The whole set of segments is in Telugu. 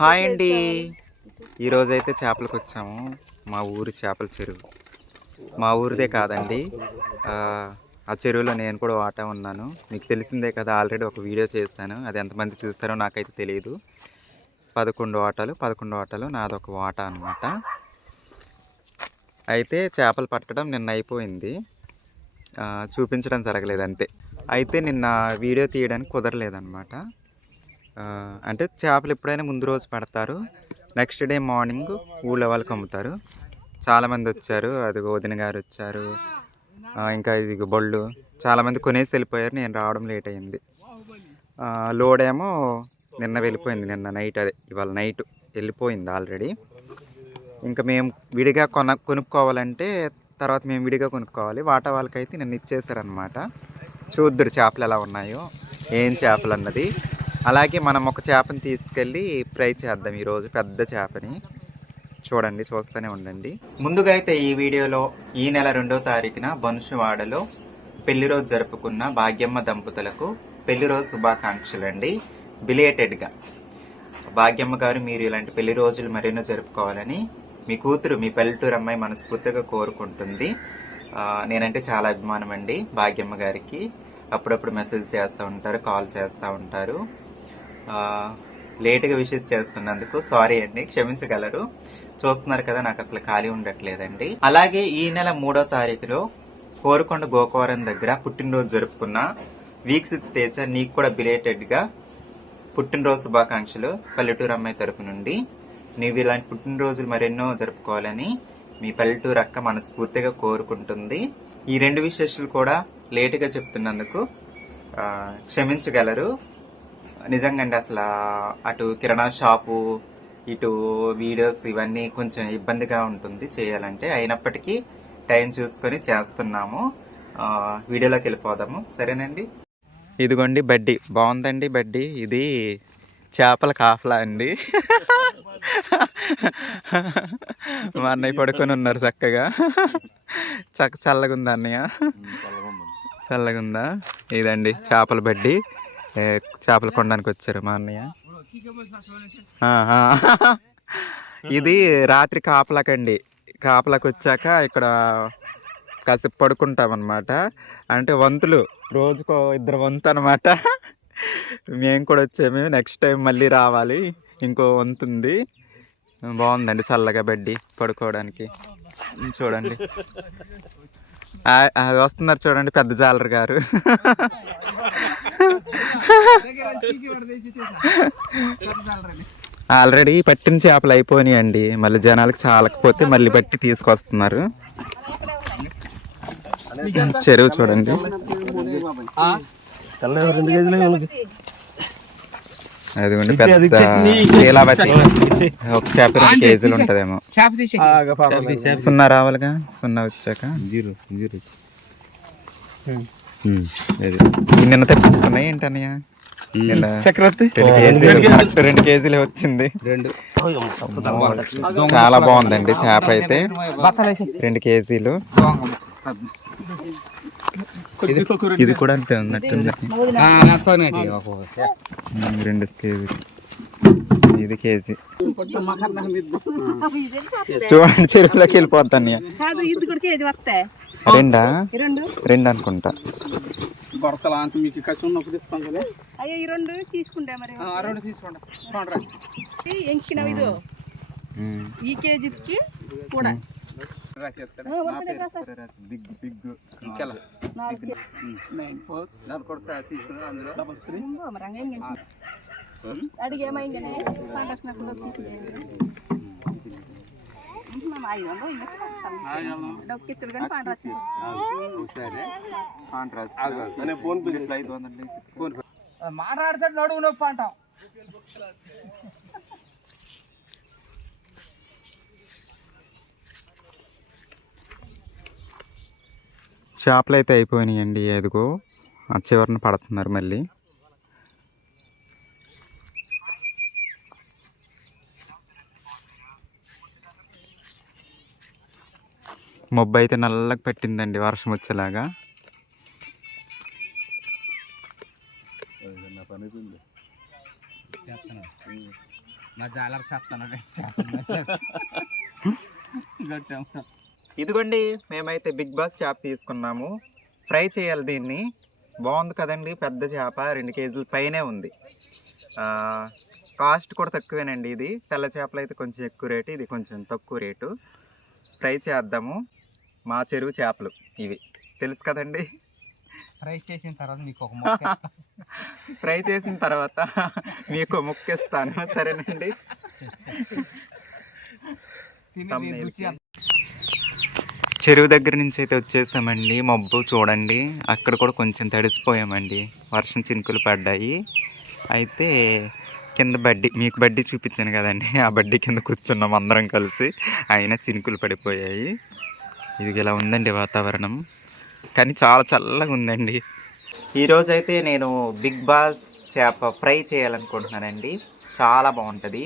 హాయ్ అండి. ఈరోజైతే చేపలకు వచ్చాము. మా ఊరి చేపల చెరువు. మా ఊరిదే కాదండి, ఆ చెరువులో నేను కూడా వాటా ఉన్నాను. మీకు తెలిసిందే కదా, ఆల్రెడీ ఒక వీడియో చేశాను. అది ఎంతమంది చూస్తారో నాకైతే తెలియదు. 11 వాటాలు నాదొక వాటా అనమాట. అయితే చేపలు పట్టడం నిన్న అయిపోయింది, చూపించడం జరగలేదు అంతే. అయితే నిన్న వీడియో తీయడానికి కుదరలేదన్నమాట. అంటే చేపలు ఎప్పుడైనా ముందు రోజు పడతారు, నెక్స్ట్ డే మార్నింగ్ ఊళ్ళో వాళ్ళకి అమ్ముతారు. చాలామంది వచ్చారు, అది వదిన గారు వచ్చారు, ఇంకా ఇది బొళ్ళు చాలామంది కొనేసి వెళ్ళిపోయారు. నేను రావడం లేట్ అయింది. లోడ్ ఏమో నిన్న వెళ్ళిపోయింది, నిన్న నైట్, అదే ఇవాళ నైట్ వెళ్ళిపోయింది ఆల్రెడీ. ఇంకా మేము విడిగా కొనుక్కోవాలంటే తర్వాత మేము విడిగా కొనుక్కోవాలి. వాటా వాళ్ళకైతే నిన్న ఇచ్చేసారనమాట. చూద్దరు చేపలు ఎలా ఉన్నాయో, ఏం చేపలు అన్నది. అలాగే మనం ఒక చేపని తీసుకెళ్ళి ఫ్రై చేద్దాం ఈరోజు, పెద్ద చేపని. చూడండి, చూస్తూనే ఉండండి. ముందుగా అయితే ఈ వీడియోలో ఈ నెల 2వ తారీఖున బనుషువాడలో పెళ్లి రోజు జరుపుకున్న భాగ్యమ్మ దంపతులకు పెళ్లి రోజు శుభాకాంక్షలు అండి. బిలేటెడ్గా భాగ్యమ్మ గారు, మీరు ఇలాంటి పెళ్లి రోజులు మరెన్నో జరుపుకోవాలని మీ కూతురు, మీ పల్లెటూరు అమ్మాయి మనస్ఫూర్తిగా కోరుకుంటుంది. నేనంటే చాలా అభిమానం అండి భాగ్యమ్మ గారికి. అప్పుడప్పుడు మెసేజ్ చేస్తూ ఉంటారు, కాల్ చేస్తూ ఉంటారు. లేటుగా విజిట్ చేస్తున్నందుకు సారీ అండి, క్షమించగలరు. చూస్తున్నారు కదా, నాకు అసలు ఖాళీ ఉండట్లేదండి. అలాగే ఈ నెల 3వ తారీఖులో కోరుకొండ గోకవరం దగ్గర పుట్టినరోజు జరుపుకున్న వీక్షిత్ తేజ, నీకు కూడా బిలేటెడ్ గా పుట్టినరోజు శుభాకాంక్షలు పల్లెటూరు అమ్మాయి తరపు నుండి. నీవు ఇలాంటి పుట్టినరోజులు మరెన్నో జరుపుకోవాలని మీ పల్లెటూరు అక్క మనస్ఫూర్తిగా కోరుకుంటుంది. ఈ 2 విశేషాలు కూడా లేటుగా చెప్తున్నందుకు క్షమించగలరు. నిజంగా అండి, అసలు అటు కిరాణా షాపు, ఇటు వీడియోస్, ఇవన్నీ కొంచెం ఇబ్బందిగా ఉంటుంది చేయాలంటే. అయినప్పటికీ టైం చూసుకొని చేస్తున్నాము. వీడియోలోకి వెళ్ళిపోదాము, సరేనండి. ఇదిగోండి బడ్డీ, బాగుందండి బడ్డీ. ఇది చేపల కాఫలా అండి. మా అన్నయ్య పడుకొని ఉన్నారు చక్కగా. చల్లగా ఉందా అన్నయ్య? చల్లగా ఉందా? ఇదండి చేపల బడ్డీ. చేపలు కొనడానికి వచ్చారు మా అన్నయ్య. ఇది రాత్రి కాపలాకండి. కాపలాకి వచ్చాక ఇక్కడ కాసేపు పడుకుంటాం అనమాట. అంటే వంతులు, రోజుకో 2 వంతు అనమాట. మేము కూడా వచ్చాము, నెక్స్ట్ టైం మళ్ళీ రావాలి. ఇంకో వంతు ఉంది. బాగుందండి చల్లగా బడ్డీ పడుకోవడానికి. చూడండి, అది వస్తున్నారు చూడండి, పెద్ద జాలర్ గారు. ఆల్రెడీ పట్టిన చేపలు అయిపోయినాయండి, మళ్ళీ జనాలకు చాలకపోతే మళ్ళీ పట్టి తీసుకొస్తున్నారు. చెరువు చూడండి. అదిగోండి పెద్ద ఒక చేప 2 కేజీలు ఉంటదేమో. సున్నా రావాలిగా, సున్నా వచ్చాక నిన్న తెప్పించుకున్నాయి ఏంటన్నయ్య? 2 కేజీలు వచ్చింది. చాలా బాగుందండి చేప అయితే, 2 కేజీలు. ఇది కూడా అంతే ఉన్నట్టుంది, 2 కేజీలు. ఇది కేజీ. చూడండి, చెరువులోకి వెళ్ళిపోతాను. 2 అనుకుంటా. ఈ కేజీకి కూడా అడిగేమైందనే మాట్లాడతాడు నడువు నొప్పి అంటాం. చేపలు అయితే అయిపోయినాయండి. ఎదుగో ఆ చివరిని పడుతున్నారు మళ్ళీ. మబ్బు అయితే నల్లగా పెట్టిందండి, వర్షం వచ్చేలాగా. ఇదిగోండి మేమైతే బిగ్ బాస్ చేప తీసుకున్నాము. ఫ్రై చేయాలి దీన్ని. బాగుంది కదండి, పెద్ద చేప 2 కేజీల పైనే ఉంది. కాస్ట్ కూడా తక్కువేనండి. ఇది తెల్ల చేపలు అయితే కొంచెం ఎక్కువ రేటు, ఇది కొంచెం తక్కువ రేటు. ఫ్రై చేద్దాము. మా చెరువు చేపలు ఇవి, తెలుసు కదండి. ఫ్రై చేసిన తర్వాత మీకు ఒక ఫ్రై చేసిన తర్వాత మీకు ముక్కిస్తాను, సరేనండి. చెరువు దగ్గర నుంచి అయితే వచ్చేసామండి. మబ్బు చూడండి, అక్కడ కూడా కొంచెం తడిసిపోయామండి, వర్షం చినుకులు పడ్డాయి. అయితే కింద బడ్డీ, మీకు బడ్డీ చూపించాను కదండి, ఆ బడ్డీ కింద కూర్చున్నాం అందరం కలిసి. అయినా చినుకులు పడిపోయాయి. ఇది ఇలా ఉందండి వాతావరణం, కానీ చాలా చల్లగా ఉందండి. ఈరోజు అయితే నేను బిగ్ బాస్ చేప ఫ్రై చేయాలనుకుంటున్నానండి. చాలా బాగుంటుంది.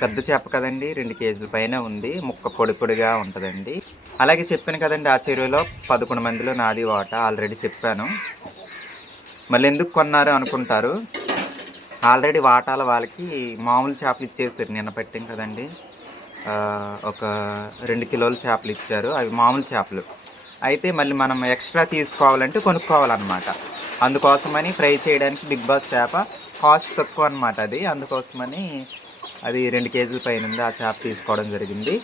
పెద్ద చేప కదండి, 2 కేజీల పైన ఉంది. ముక్క పొడి పొడిగా ఉంటుందండి. అలాగే చెప్పాను కదండి, ఆ చెరువులో 11 మందిలో నాది వాటా ఆల్రెడీ చెప్పాను. మళ్ళీ ఎందుకు కొన్నారు అనుకుంటారు. ఆల్రెడీ వాటాల వాళ్ళకి మామూలు చేపలు ఇచ్చేసారు. నిన్న పెట్టాం కదండి, ఒక 2 కిలోల చేపలు ఇచ్చారు. అవి మామూలు చేపలు. అయితే మళ్ళీ మనం ఎక్స్ట్రా తీసుకోవాలంటే కొనుక్కోవాలన్నమాట. అందుకోసమని ఫ్రై చేయడానికి బిగ్ బాస్ చేప కాస్ట్ తక్కువ అనమాట అది. అందుకోసమని అది 2 కేజీల పైన ఉంది. ఆ చేప తీసుకోవడం జరిగింది.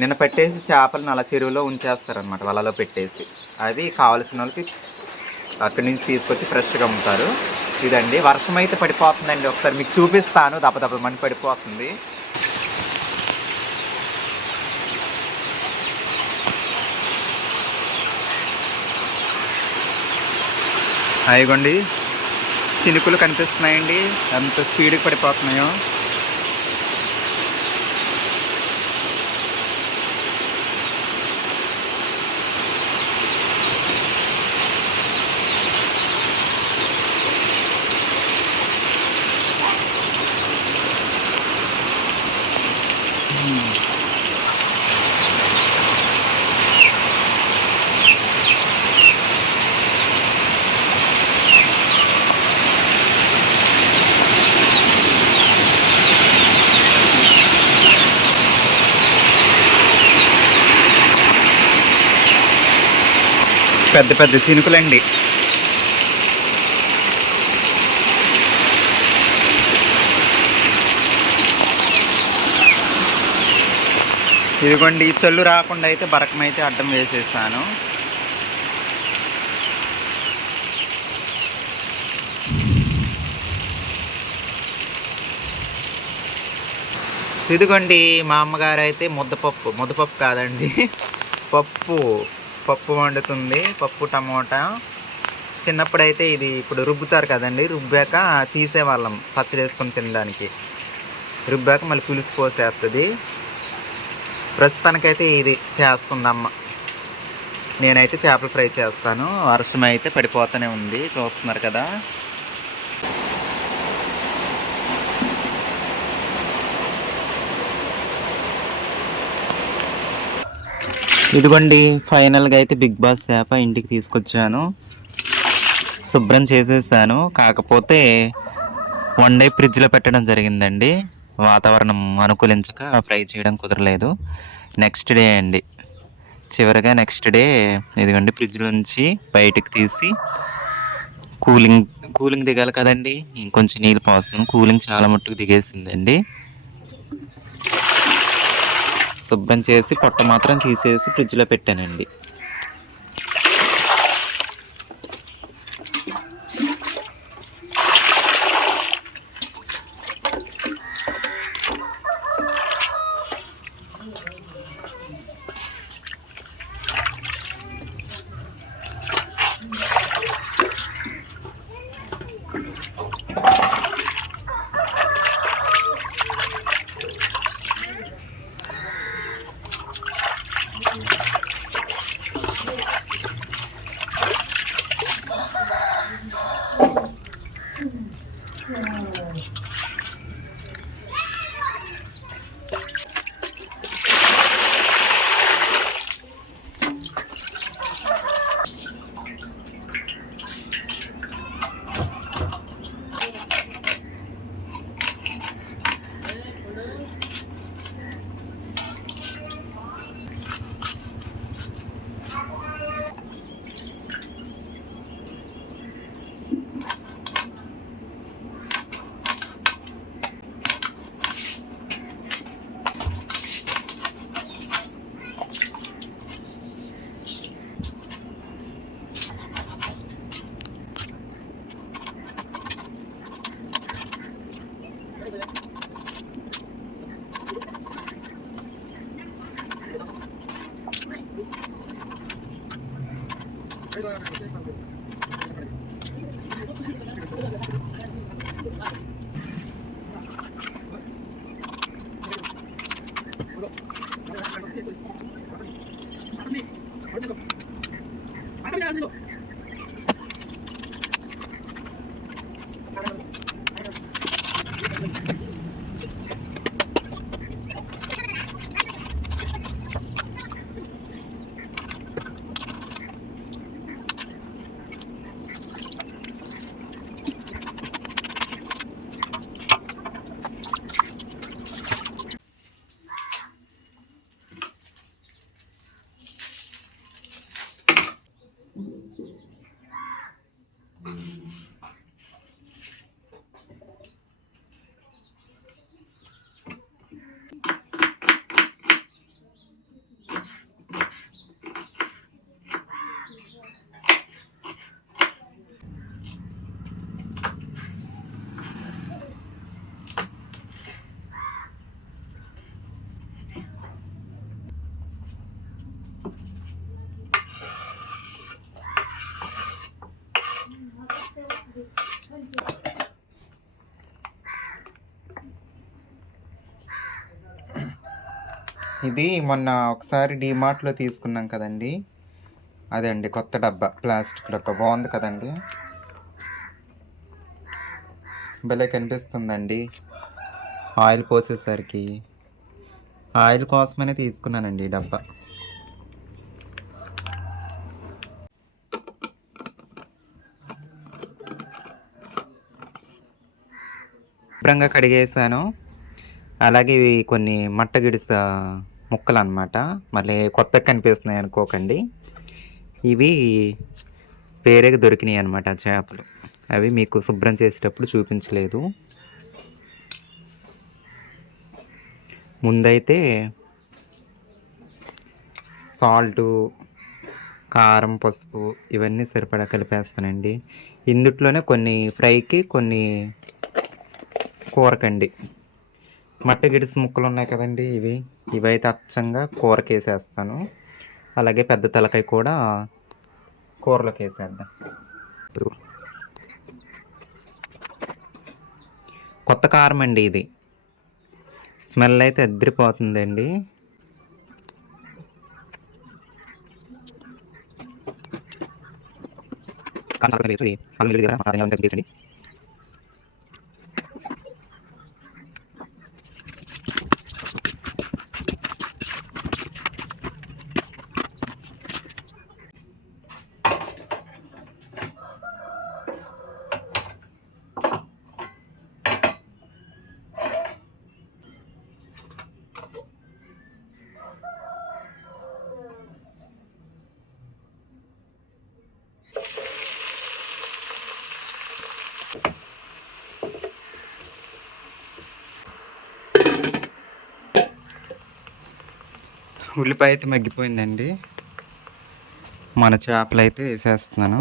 నిన్న పెట్టేసి చేపలను అలా చెరువులో ఉంచేస్తారనమాట, వలలో పెట్టేసి. అవి కావాల్సిన వాళ్ళకి అక్కడి నుంచి తీసుకొచ్చి ఫ్రెష్గా అమ్ముతారు. ఇదండి, వర్షం అయితే పడిపోతుందండి. ఒకసారి మీకు చూపిస్తాను. దప్ప మని పడిపోతుంది. అయ్యగోండి, చినుకులు కనిపిస్తున్నాయండి, ఎంత స్పీడ్గా పడిపోతున్నాయో. పెద్ద పెద్ద చినుకులండి. ఇదిగోండి, చల్లు రాకుండా అయితే బరకమైతే అడ్డం వేసేసాను. ఇదిగోండి, మా అమ్మగారు అయితే ముద్దపప్పు కాదండి, పప్పు వండుతుంది. పప్పు టమోటా. చిన్నప్పుడైతే ఇది ఇప్పుడు రుబ్బుతారు కదండి, రుబ్బాక తీసేవాళ్ళం పచ్చడి వేసుకొని తినడానికి. రుబ్బాక మళ్ళీ పులుసు పోసేస్తుంది. ప్రస్తుతానికైతే ఇది చేస్తుంది అమ్మ. నేనైతే చేపలు ఫ్రై చేస్తాను. వర్షం అయితే పడిపోతూనే ఉంది, చూస్తున్నారు కదా. ఇదిగోండి, ఫైనల్గా అయితే బిగ్ బాస్ చేప ఇంటికి తీసుకొచ్చాను. శుభ్రం చేసేసాను. కాకపోతే 1 డే ఫ్రిడ్జ్లో పెట్టడం జరిగిందండి. వాతావరణం అనుకూలించక ఫ్రై చేయడం కుదరలేదు. నెక్స్ట్ డే అండి, చివరిగా నెక్స్ట్ డే ఇదిగోండి ఫ్రిడ్జ్ నుంచి బయటకు తీసి కూలింగ్ దిగాలి కదండి, ఇంకొంచెం నీళ్ళు పోస్తున్నాం. కూలింగ్ చాలా మట్టుకు దిగేసిందండి. శుభ్రం చేసి పొట్ట మాత్రం తీసేసి ఫ్రిడ్జ్లో పెట్టానండి. ఇది మొన్న ఒకసారి డీమార్ట్లో తీసుకున్నాం కదండి, అదే అండి కొత్త డబ్బా, ప్లాస్టిక్ డబ్బా. బాగుంది కదండి, భలే కనిపిస్తుందండి. ఆయిల్ పోసేసరికి ఆయిల్ కోసమనే తీసుకున్నానండి ఈ డబ్బా. శుభ్రంగా కడిగేసాను. అలాగే ఇవి కొన్ని మట్టగిడిస ముక్కలు అన్నమాట, మళ్ళీ కొత్తగా కనిపిస్తున్నాయి అనుకోకండి. ఇవి వేరేగా దొరికినాయి అన్నమాట చేపలు. అవి మీకు శుభ్రం చేసేటప్పుడు చూపించలేదు. ముందైతే సాల్టు, కారం, పసుపు ఇవన్నీ సరిపడా కలిపేస్తానండి. ఇందుట్లోనే కొన్ని ఫ్రైకి, కొన్ని కూరకండి. మట్టగిడిసి ముక్కలు ఉన్నాయి కదండి, ఇవైతే అచ్చంగా కూరకి వేసేస్తాను. అలాగే పెద్ద తలకాయ కూడా కూరలోకి వేసేద్దాం. కొత్త కారం అండి ఇది, స్మెల్ అయితే అద్దరిపోతుందండి. ఉల్లిపాయ అయితే మగ్గిపోయిందండి. మన చేపలు అయితే వేసేస్తున్నాను.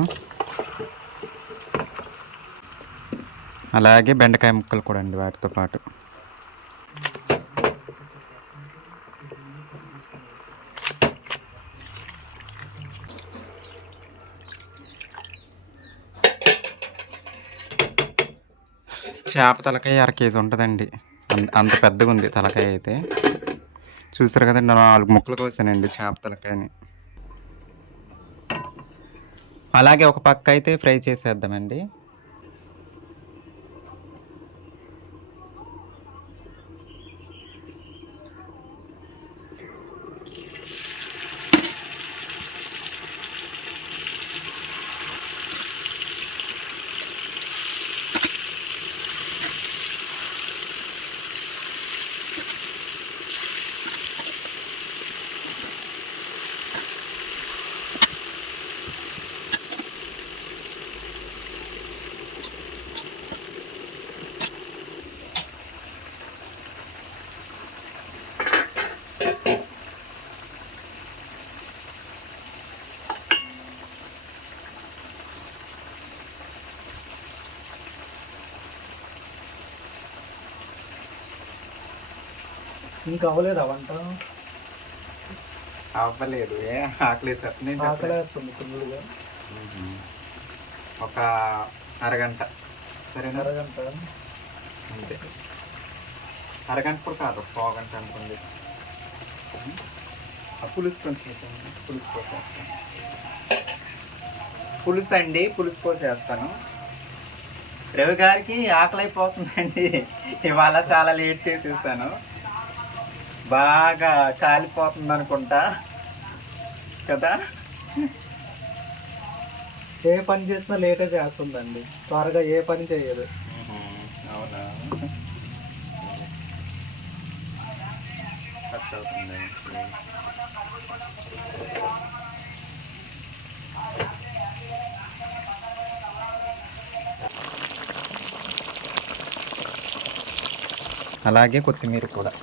అలాగే బెండకాయ ముక్కలు కూడా అండి వాటితో పాటు. చేప తలకాయ 1/2 కేజీ ఉంటుందండి, అంత పెద్దగా ఉంది తలకాయ అయితే. చూసారు కదండి, 4 ముక్కలు కోసానండి చేప తలకాయని. అలాగే ఒక పక్క అయితే ఫ్రై చేసేద్దామండి. ఇంకా అవ్వలేదా వంట? అవ్వలేదు. ఆకలి ఆకలేస్తుంది ఫుల్గా. ఒక అరగంట. సరేనా? అరగంట అంతే. అరగంట కూడా కాదు, పావుగంట అనుకోండి. పులుసు కొంచెం వేసాను. పులుసు పోసేస్తాను. పులుసు అండి, పులుసు పోసేస్తాను. రవి గారికి ఆకలి అయిపోతుందండి. ఇవాళ చాలా లేట్ చేసేసాను. బాగా కాలిపోతుంది అనుకుంటా కదా. ఏ పని చేసినా లేటే చేస్తుందండి, త్వరగా ఏ పని చేయదు. అవునా? ఖర్చు అవుతుంది. అలాగే కొత్తిమీర కూడా.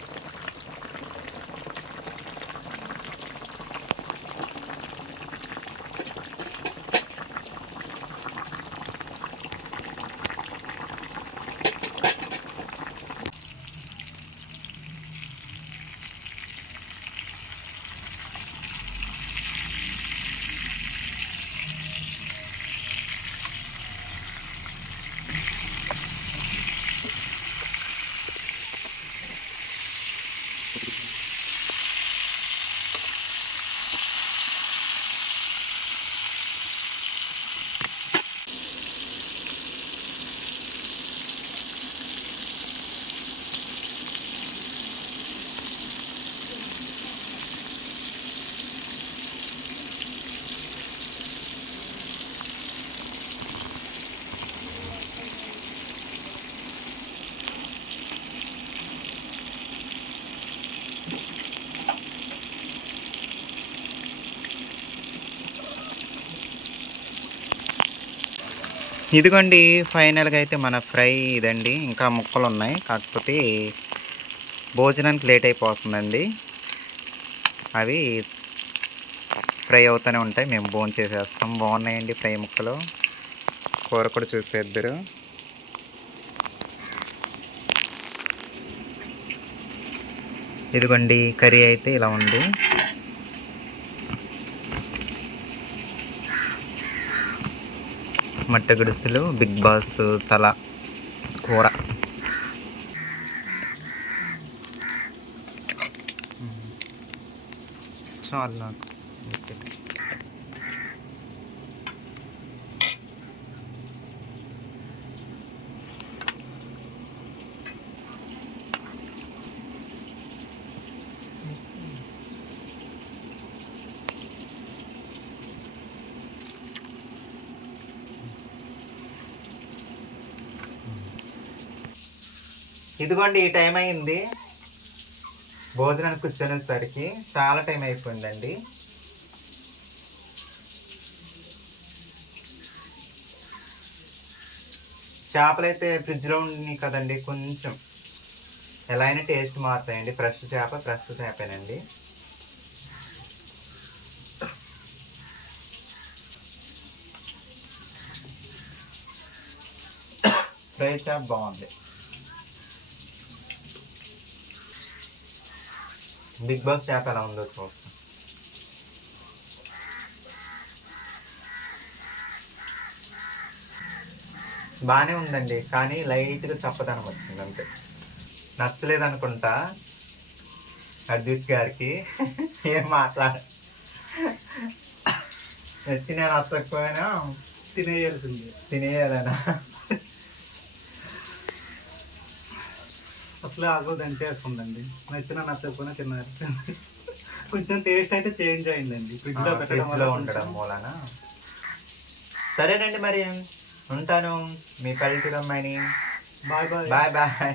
ఇదిగోండి, ఫైనల్గా అయితే మన ఫ్రై ఇదండి. ఇంకా ముక్కలు ఉన్నాయి, కాకపోతే భోజనానికి లేట్ అయిపోతుందండి. అవి ఫ్రై అవుతూనే ఉంటాయి, మేము భోజనం చేసేస్తాం. బాగున్నాయండి ఫ్రై ముక్కలు. కూర కూడా చూసేద్దరు. ఇదిగోండి, కర్రీ అయితే ఇలా ఉంది. మట్ట గుడిసెలు, బిగ్ బాస్ తల కూర. చాలు నాకు. ఇదిగోండి, ఈ టైం అయింది. భోజనానికి కూర్చొనేసరికి చాలా టైం అయిపోయిందండి. చేపలు అయితే ఫ్రిడ్జ్లో ఉన్నాయి కదండి, కొంచెం ఎలా అయినా టేస్ట్ మారుతాయండి. ఫ్రెష్ చేపేనండి. ఫ్రై చేప బాగుంది. బిగ్ బాస్ చేప ఎలా ఉందో చూస్తాం. బాగానే ఉందండి, కానీ లైట్గా చప్పదనం వచ్చింది అంతే. నచ్చలేదు అనుకుంటా అద్విత్ గారికి. ఏం నచ్చిన నచ్చకపోయినా తినేయాలనా? అసలే ఆకు దంచేస్తుందండి, నచ్చినా నచ్చకపోయినా తిన్నారు. కొంచెం టేస్ట్ అయితే చేంజ్ అయిందండి ఫ్రిడ్జ్లో ఉండడం మూలన. సరేనండి, మరి ఉంటాను. మీ పల్లెటూరు అమ్మాయిని. Bye bye. Bye bye.